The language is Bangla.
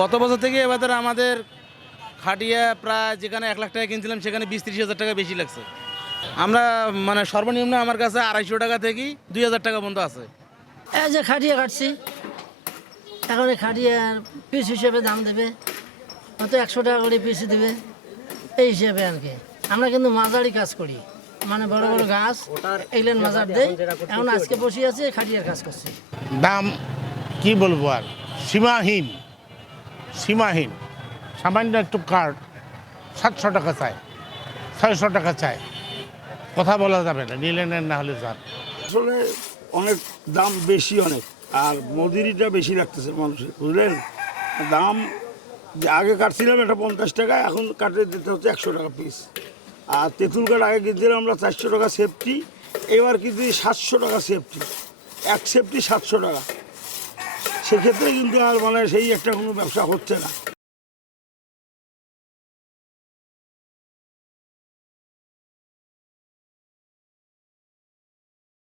গত বছর থেকে এবার আমাদের খাটিয়া প্রায় যেখানে 1 লাখ টাকা কিনছিলাম সেখানে 20-30 হাজার টাকা বেশি লাগছে। আমরা মানে সর্বনিম্ন আমার কাছে 250 টাকা থেকে 2000 টাকা পর্যন্ত আছে। এই যে খাটিয়া কাটছি, এখন এই খাটিয়ার পিস হিসেবে দাম দেবে, হয়তো 100 টাকা করে পিস দেবে, এই হিসেবে আর কি। আমরা কিন্তু মাঝারি কাজ করি, মানে বড় বড় গাছ এগুলেন মাজার দেয়। এখন আজকে বসে আছে খাটিয়ার কাজ করছি। দাম কি বলবো আর, সীমাহীন সীমাহীন। সামান্য একটু কাঠ 700 টাকা চায়, 600 টাকা চায়, কথা বলা যাবে না, নিলে নেন না হলে যান। আসলে অনেক দাম বেশি অনেক, আর মজুরিটা বেশি লাগতেছে মানুষের, বুঝলেন। দাম যে আগে কাটছিলাম এটা 50 টাকা, এখন কাটে দিতে হচ্ছে 100 টাকা পিস। আর তেঁতুল কাঠ আগে কিনছিলাম আমরা 400 টাকা সেফটি, এবার কিন্তু 700 টাকা সেফটি, এক সেফটি 700 টাকা। সেক্ষেত্রে কিন্তু আর মানে সেই একটা কোনো ব্যবসা হচ্ছে না।